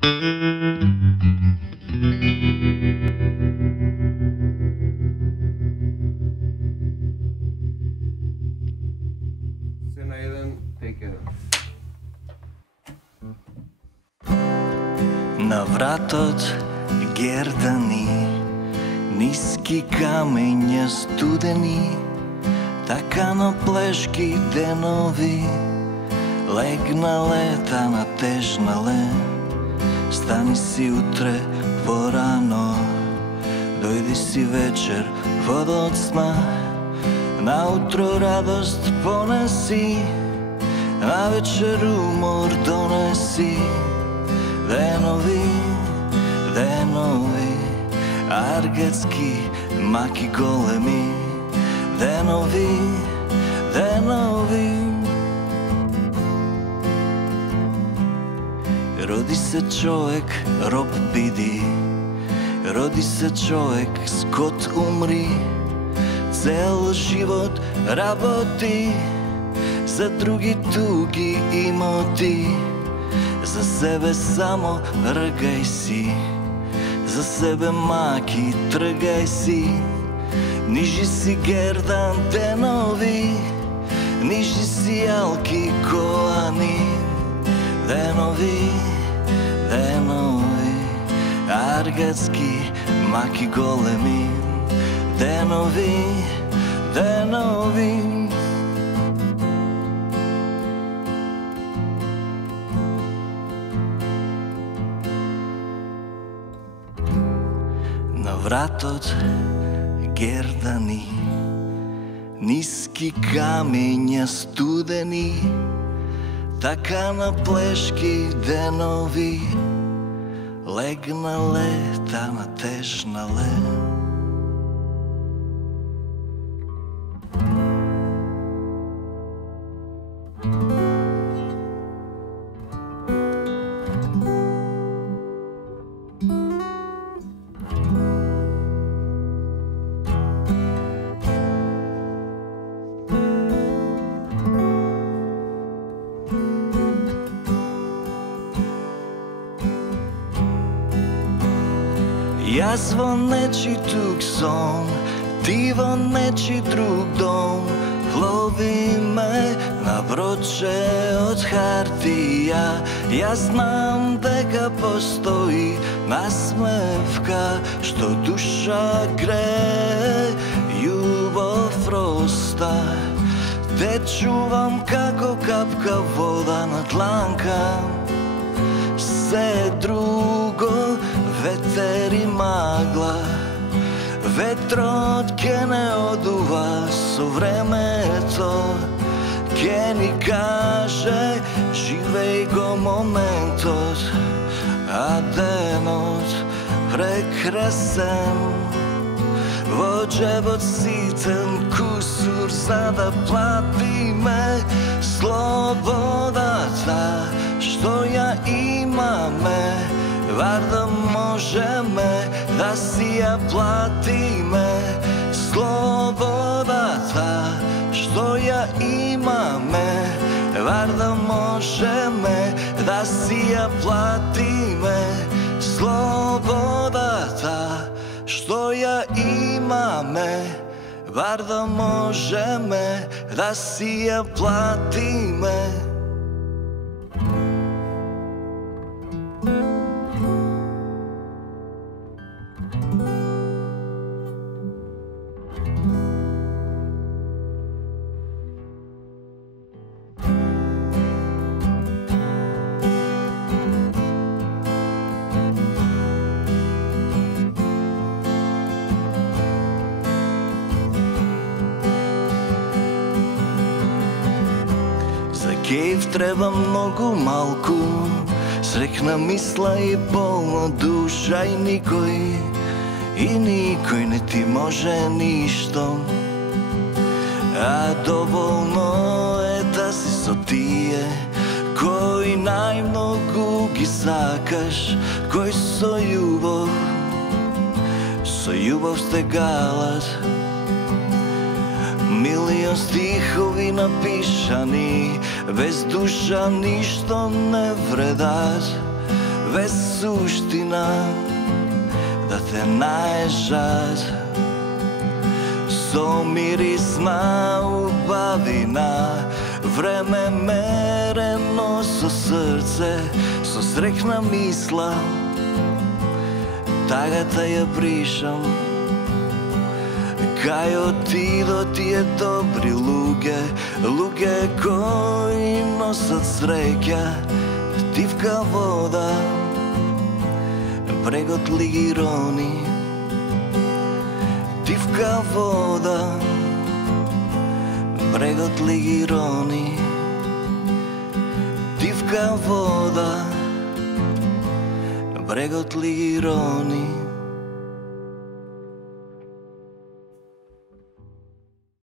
Scena 1, take 1. На вратот гердани, ниски камења студени, така на плешки денови, легнале, та натежнале. Стани си утре порано, дојди си вечер во сна. Наутро радост понеси, навечер умор донеси. Денови, денови, аргетски маки големи. Денови, денови. Роди се човек, роб биди. Роди се човек, скот умри. Цел живот работи за други туги имоти. За себе само ръгај си, за себе маки тргај си. Нижи си гердан денови, нижи си алки колани. Денови, денови, аргетски маки големи. Денови, денови. На вратот гердани, ниски камења студени, така на плешки денови, легнале, та натежнале. Јас во нечи тук сум, ти во нечи друг дом. Лови ме на бродче од хартија. Јас знам дека постои насмевка што душа грее, љубов роста. Те чувам како капка вода на дланка. Се друго ветер и магла. Ветрот ке не одува со времето, ке ни каже живеј го моментот, а денот прекрасен. Во џебот ситен кусур за да платиме слободата што ја имаме. Вар да можеме да си ја платиме слободата што ја имаме. Вар да можеме да си ја платиме слободата што ја имаме. Вар да можеме да си ја платиме. Кејф треба многу малку, срекна мисла и полна душа и никој не ти може ништо. А доволно е да си со тие кои најмногу ги сакаш, кои со љубов стегалат. Милион стихови напишани, без душа ништо не вредат. Ве суштина да те најжар со мирис на убавина, време мерено со срце, со срекна мисла, тагата ја бришам. Кај отидо тие добри луѓе, луѓе кои носат среќа, тивка вода, брегот лигирони. Тивка вода, брегот лигирони. Тивка вода, брегот лигирони.